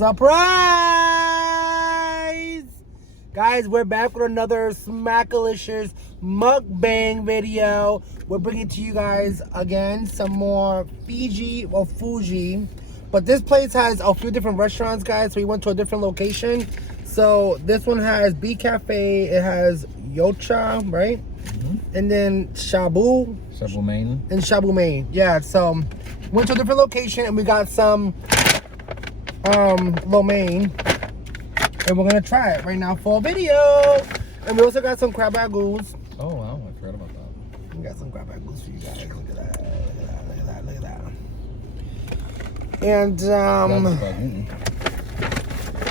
Surprise! Guys, we're back with another Smackalicious mukbang video. We're bringing to you guys again some more Fuji. But this place has a few different restaurants, guys. So we went to a different location. So this one has B Cafe. It has Yocha, right? Mm-hmm. And then Shabu Main. And Shabu Main. Yeah, so went to a different location and we got some lo mein. And we're gonna try it right now for a video. And we also got some crab ragoons. Oh wow, I forgot about that. We got some crab ragoons for you guys. Look at that. Look at that. And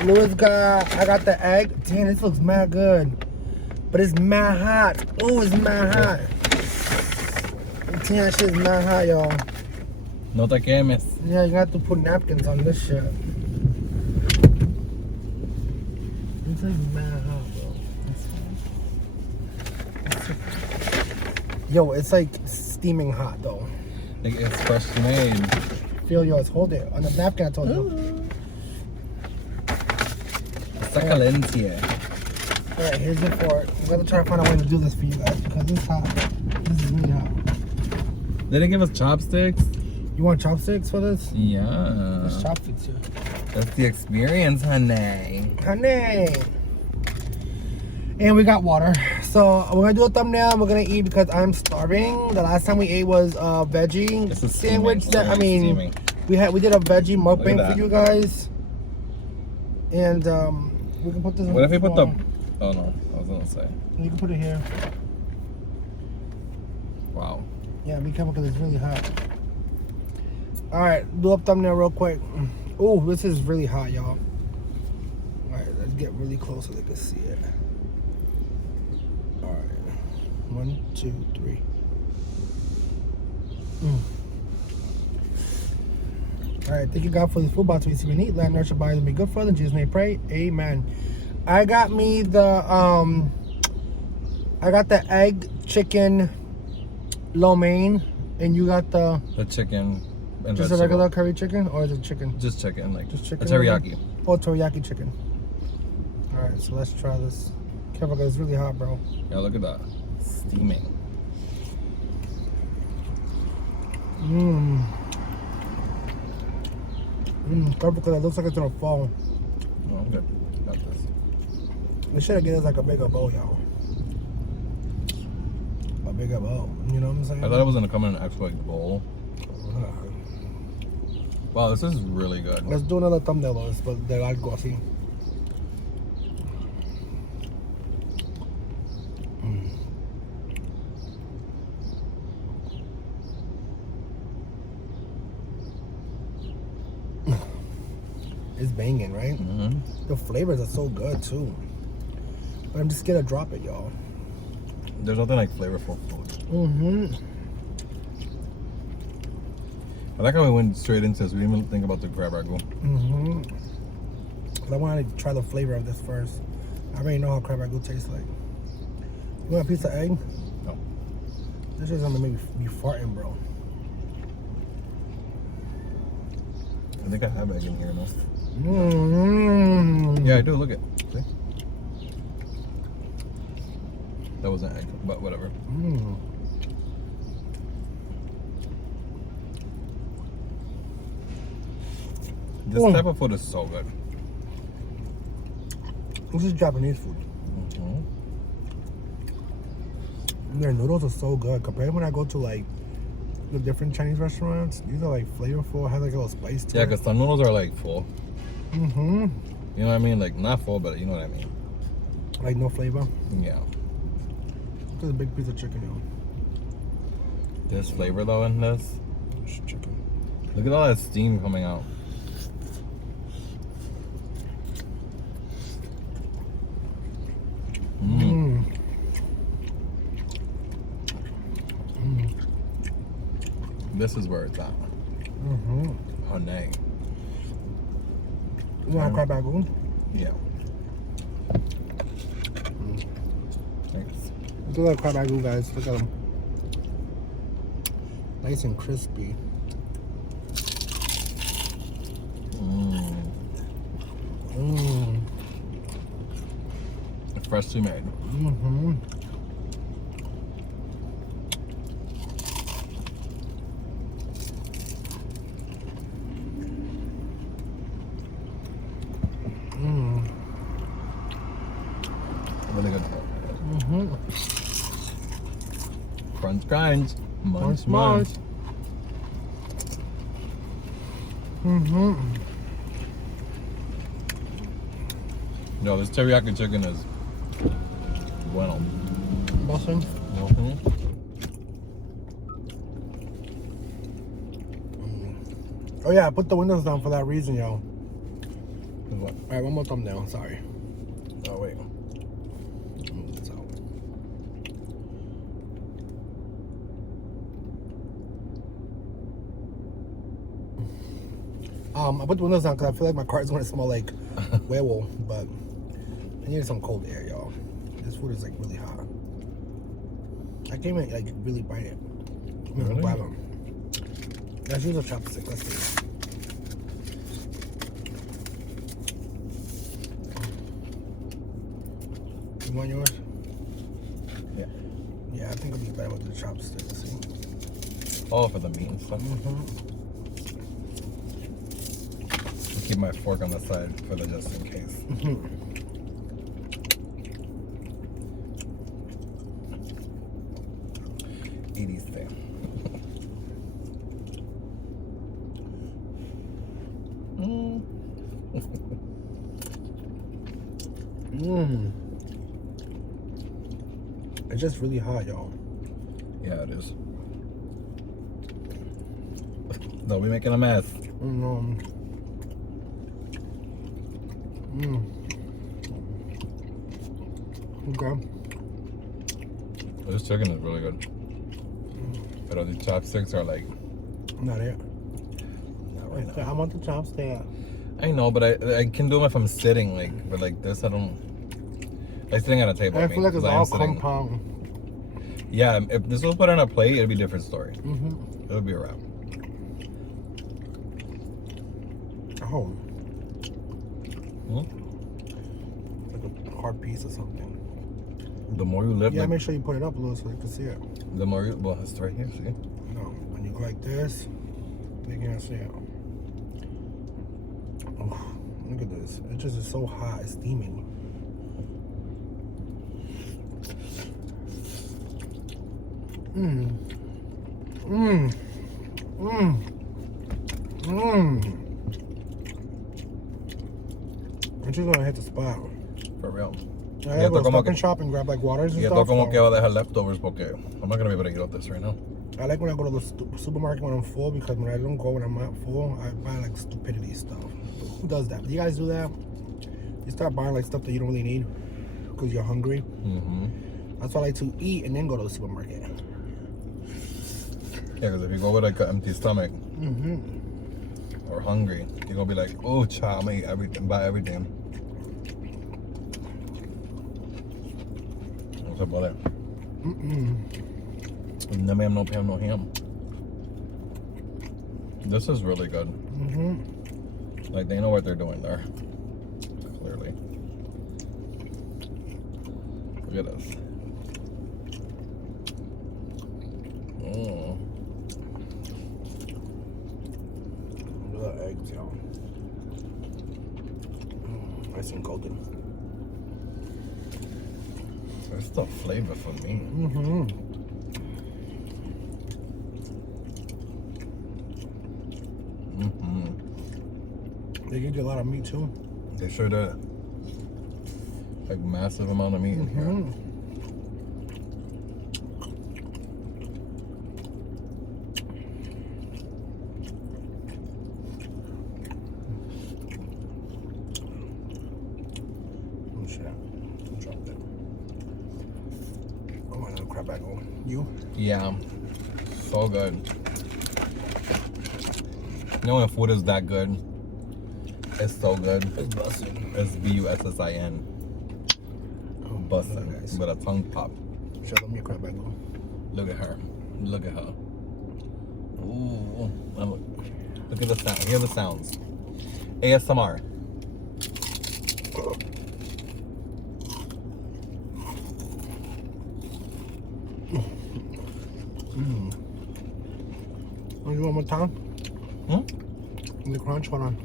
Louis I got the egg. Damn, this looks mad good. But it's mad hot. Oh, it's mad hot. Damn, that shit's mad hot, y'all. No te quemes. Yeah, you have to put napkins on this shit. It's like mad hot, bro. Yo, it's like steaming hot, though. Like it's fresh made. Feel yours. Hold it. On the napkin, I told you. Está caliente. Alright, here's your fork. I'm gonna try to find a way to do this for you guys because it's hot. This is really hot. They didn't give us chopsticks? You want chopsticks for this? Yeah. There's chopsticks here. That's the experience, honey. And we got water. So we're gonna do a thumbnail and we're gonna eat because I'm starving. The last time we ate was a veggie sandwich. Steaming. We did a veggie mukbang for you guys. And we can put this. What if we put the? Oh no, I was gonna say. You can put it here. Wow. Yeah, be careful because it's really hot. All right, do a thumbnail real quick. Oh, this is really hot, y'all. All right, let's get really close so they can see it. All right, 1, 2, 3. All right, thank you God for this food box we see and eat. Let nurture bodies and be good for them. In Jesus' name, pray. Amen. I got me the egg chicken lo mein, and you got the chicken. And just vegetable. a regular curry chicken, or is it chicken? Just chicken, like just chicken. A teriyaki. Oh, teriyaki chicken. All right, so let's try this. Careful, because it's really hot, bro. Yeah, look at that, steaming. Careful, because it looks like it's gonna fall. Oh, I'm good. Got this. We should have given us like a bigger bowl, y'all. A bigger bowl. You know what I'm saying? I thought it was gonna come in an actual like bowl. Wow, this is really good. Let's do another thumbnail though, but de algo así. It's banging, right? Mm-hmm. The flavors are so good too. But I'm just gonna drop it, y'all. There's nothing like flavorful food. Mm-hmm. I like how we went straight into this. We didn't even think about the crab ragout. Mm-hmm. But I wanted to try the flavor of this first. I already know how crab ragout tastes like. You want a piece of egg? No. This is gonna make me be farting, bro. I think I have egg in here, no? Mm-hmm. Yeah, I do. Look at. See? That wasn't egg, but whatever. Mm. This type of food is so good. This is Japanese food. Mm-hmm. Their noodles are so good. Compared when I go to like the different Chinese restaurants, these are like flavorful, have like a little spice to it. Yeah, because some noodles are like full. Mm-hmm. You know what I mean? Like not full, but you know what I mean. Like no flavor. Yeah. Look at the big piece of chicken, yo. There's flavor though in this. It's chicken. Look at all that steam coming out. Mm. Mm. This is where it's at. Mm-hmm. Honey. You want crab ragout? Yeah. Thanks. Look at crab ragout, guys. Look at them. Nice and crispy. Mmm. Freshly made. Mm-hmm. Mmm. Really good. Mm-hmm. Crunch, crunch. Munch, Munch, munch. munch. Mm-hmm. No, this teriyaki chicken is bueno. Bussin'. Mm-hmm. Oh yeah, I put the windows down for that reason, yo. What? All right, one more thumbnail. Sorry. Oh, wait. Move this out. I put the windows down because I feel like my car is going to smell like werewolf, but I need some cold air, y'all. This food is like really hot. I can't even like really bite it. I'm gonna Really? grab them. Let's use a chopstick. Let's see. You want yours? Yeah. Yeah, I think it'll be better with the chopstick. See? Oh, for the meat and stuff. Mm-hmm. I'll keep my fork on the side for the just in case. Mm-hmm. 80s thing. Mmm. It's just really hot, y'all. Yeah, it is. Don't be making a mess. Mm. Okay. This chicken is really good. But the chopsticks are like, Not it. not right I now. want the chopstick. I know, but I can do them if I'm sitting, like, but like this, I don't. Like sitting at a table. I feel like it's I am all sitting- compound. Yeah, if this was put on a plate, it'd be a different story. Mm-hmm. It would be a wrap. Oh, Hmm? like a hard piece or something. The more you live, Yeah, like, make sure you put it up a little so you can see it. the more you. Well, it's right here. See? No, when you go like this, you can't see it. Oh, look at this. It just is so hot. It's steaming. Mmm. Mmm. Mmm. Mmm. I'm just gonna hit the spot. For real. I gotta go to como Stop and que- Shop and grab like waters and Y esto stuff. como so- que va a dejar leftovers porque I'm not gonna be able to eat all this right now. I like when I go to the supermarket when I'm full because when I don't go when I'm not full, I buy like stupidity stuff. Who does that? Do you guys do that? You start buying like stuff that you don't really need because you're hungry. Mm-hmm. That's why I like to eat and then go to the supermarket. Yeah, because if you go with like an empty stomach Mm-hmm. or hungry, you're gonna be like, oh, child, I'm gonna eat everything, buy everything. What's up, brother? No ma'am, no Pam, no ham. This is really good. Mm-hmm. Like they know what they're doing there. Clearly. Look at this. Mm. Look at the eggs, y'all. Nice and golden. It's the flavor for me. Mm-hmm. Mm-hmm. They give you a lot of meat too. They sure did. Like massive amount of meat in here. Mm-hmm. Oh shit. I dropped it. Oh, another crab bag on. You? Yeah. So good. You know when food is that good? It's so good. It's busting. It's bussin. Oh, Bussin'. guys. With a tongue pop. Show them your crab bag on. Look at her. Look at her. Ooh. Look at the sound. Hear the sounds. ASMR. Want to do one more time? Hmm? The crunch, hold on.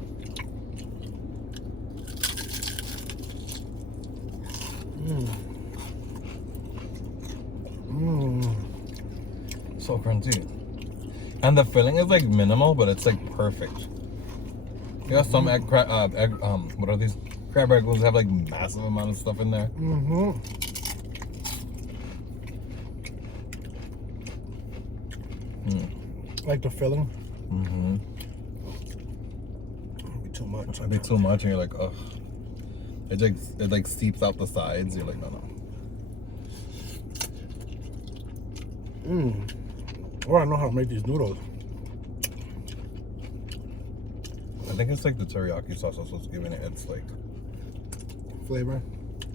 So crunchy. And the filling is like minimal, but it's like perfect. You know, some what are these? Crab rangoons have like massive amount of stuff in there. Like the filling? Be too much. It'd be too much, and you're like, ugh. It like seeps out the sides. You're like, no. Oh, I know how to make these noodles. I think it's like the teriyaki sauce that's what's giving it its like Flavor?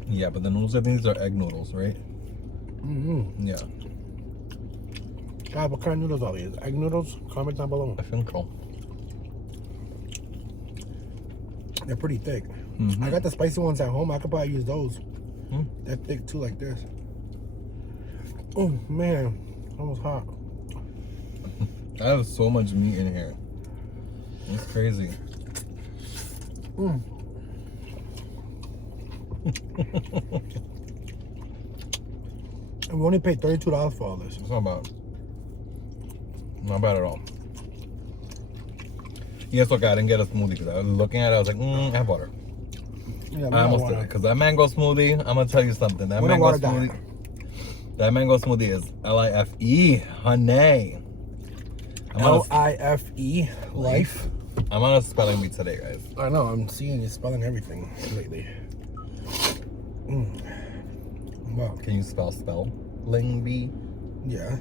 yeah, but the noodles, I think these are egg noodles, right? Yeah, God, what kind of noodles are these? Egg noodles? Comment down below. I think so. They're pretty thick. I got the spicy ones at home. I could probably use those. They're thick too, like this. Oh man, almost hot. I have so much meat in here. It's crazy. And we only paid $32 for all this. It's not bad. Not bad at all. Yes, okay, I didn't get a smoothie because I was looking at it. I was like, I have water. Yeah, I almost did it because that mango smoothie. I'm gonna tell you something. That We don't mango water smoothie. That mango smoothie is LIFE, honey. LIFE, life. I'm on a spelling bee today, guys. I know. I'm seeing you spelling everything lately. Wow. Can you spelling bee? Yeah.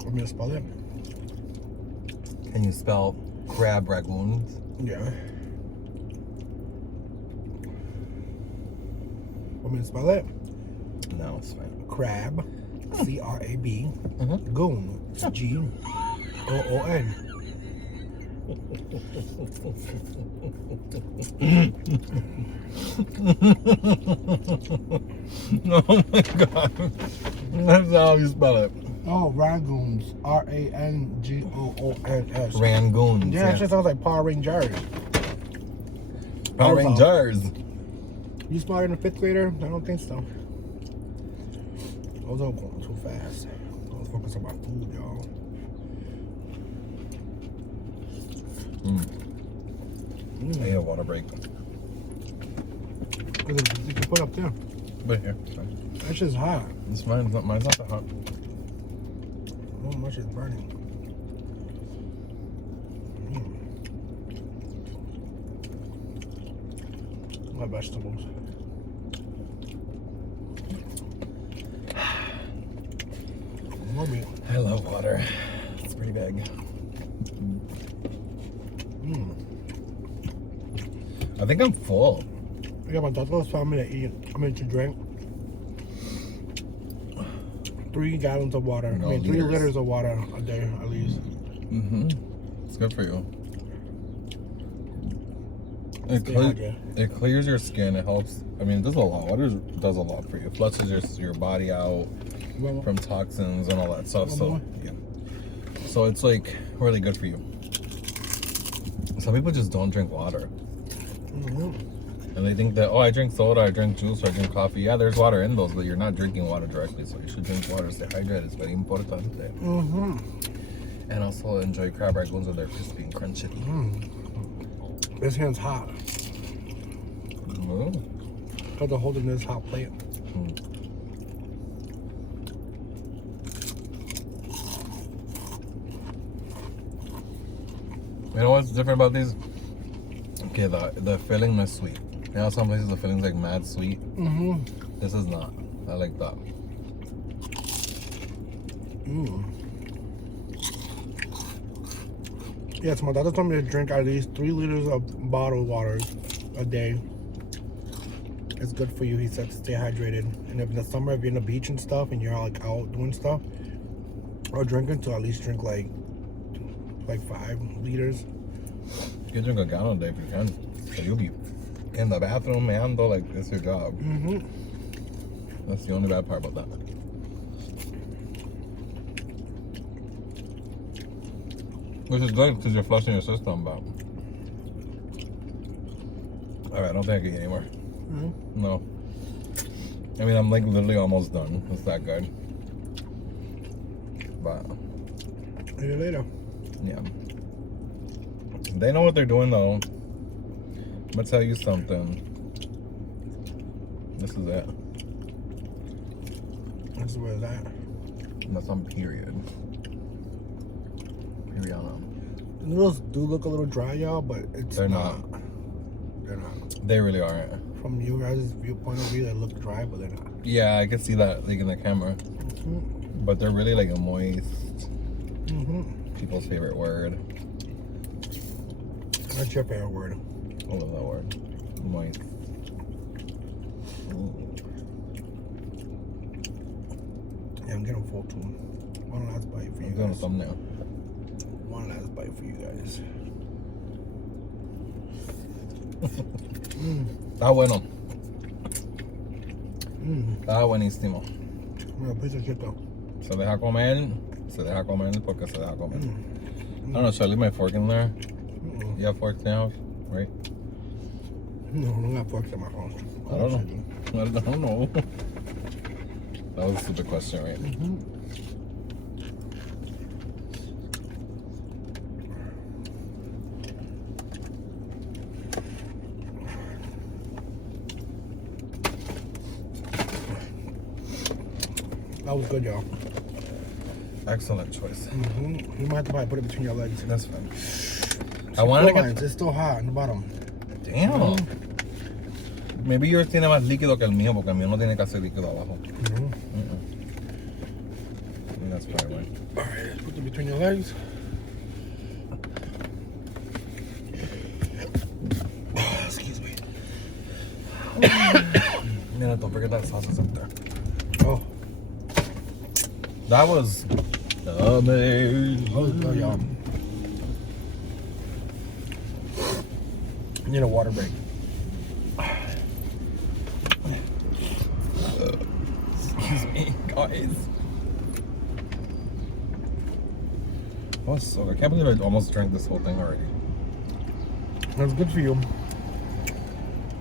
Want me to spell it? Can you spell crab rangoons? Yeah. Want me to spell it? No, it's fine. Crab, C-R-A-B, goon, G-O-O-N. Oh my god. That's how you spell it. Oh, rangoons, R-A-N-G-O-O-N-S. Rangoons. Yeah, it just sounds like Power Rangers. Power Rangers. You smarter than a 5th grader? I don't think so. I was all going too fast. I was focused on my food, y'all. I need a water break. You can put up there. But here, it's fine. That shit's hot. It's fine. Mine's not that hot. Oh, my shit's burning. My vegetables. More meat. I love water. It's pretty big. I think I'm full. I got my doctor told me to eat. to drink 3 gallons of water. No, 3 liters. liters of water a day at least. It's good for you. Stay hydrated. It clears your skin. It helps. I mean, it does a lot. Water does a lot for you. It flushes your body out from toxins and all that stuff. So yeah. So it's like really good for you. Some people just don't drink water. And they think that, oh, I drink soda, I drink juice, or I drink coffee. Yeah, there's water in those, but you're not drinking water directly. So you should drink water. Stay hydrated. It's very important. And also enjoy crab rangoons when they're crispy and crunchy. This hand's hot. Got to hold in this hot plate. You know what's different about these? Okay, the filling is sweet. You know, some places the filling's like mad sweet. This is not. I like that. Yes, my doctor told me to drink at least 3 liters of bottled water a day. It's good for you, he said, to stay hydrated. And if in the summer, if you're in the beach and stuff and you're like out doing stuff or drinking, to at least drink like like 5 liters. You can drink a gallon a day if you can. So you'll be in the bathroom, meando, like it's your job. That's the only bad part about that. Which is good because you're flushing your system, but alright, I don't think I can eat anymore. No. I mean, I'm like literally almost done. It's that good. But See you later. yeah. They know what they're doing though. I'm gonna tell you something. This is it. This is where it's at. That's on period. Period. The noodles do look a little dry, y'all, but They're not. They're not. They really aren't. From you guys' viewpoint of view, they look dry, but they're not. Yeah, I can see that like in the camera. But they're really like moist. People's favorite word. What's your favorite word? I love that word. Moist. Yeah, I'm getting full too. One last bite for you I'm doing a guys. thumbnail. One last bite for you guys. Está bueno. Está buenísimo. Mira, piece of shit though. Se deja comer porque se deja comer. I don't know, should I leave my fork in there? You have forks now, right? No, I don't got forks in my phone. I don't know. That was a stupid question, right? That was good, y'all. Excellent choice. You might have to probably put it between your legs. That's fine. I wanted to get... It's still hot on the bottom. Damn. Maybe yours tiene más líquido que el mío, porque el mío no tiene casi líquido abajo. I think that's probably right. Alright, let's put it between your legs. Excuse me. Mira, don't forget that sauce is up there. Oh. That was amazing. Oh, good, y'all. Need a water break. Excuse me, guys. Oh, so I can't believe I almost drank this whole thing already. That's good for you.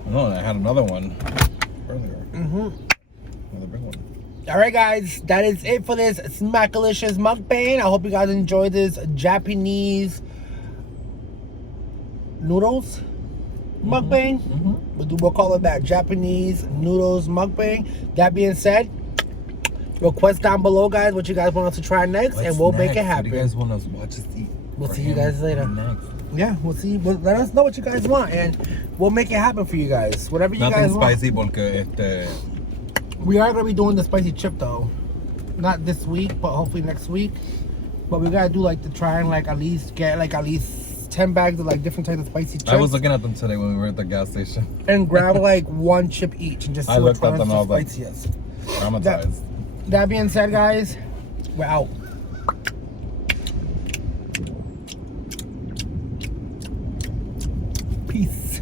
No, I had another one earlier. Another big one. Alright guys, that is it for this Smackalicious mukbang. I hope you guys enjoyed this Japanese noodles mukbang. We'll call it that, Japanese noodles mukbang. That being said, request down below, guys, what you guys want us to try next, and we'll make it happen. What do you guys want us to watch us eat? We'll see you guys later. Next. Yeah, we'll see. Let us know what you guys want, and we'll make it happen for you guys. Whatever you guys want. Nothing spicy, porque We are gonna be doing the spicy chip though, not this week, but hopefully next week. But we gotta do like the try and like at least get like at least 10 bags of like different types of spicy chips. I was looking at them today when we were at the gas station. And grab like 1 chip each and just see which one is the like, spiciest. Traumatized. That being said, guys, we're out. Peace.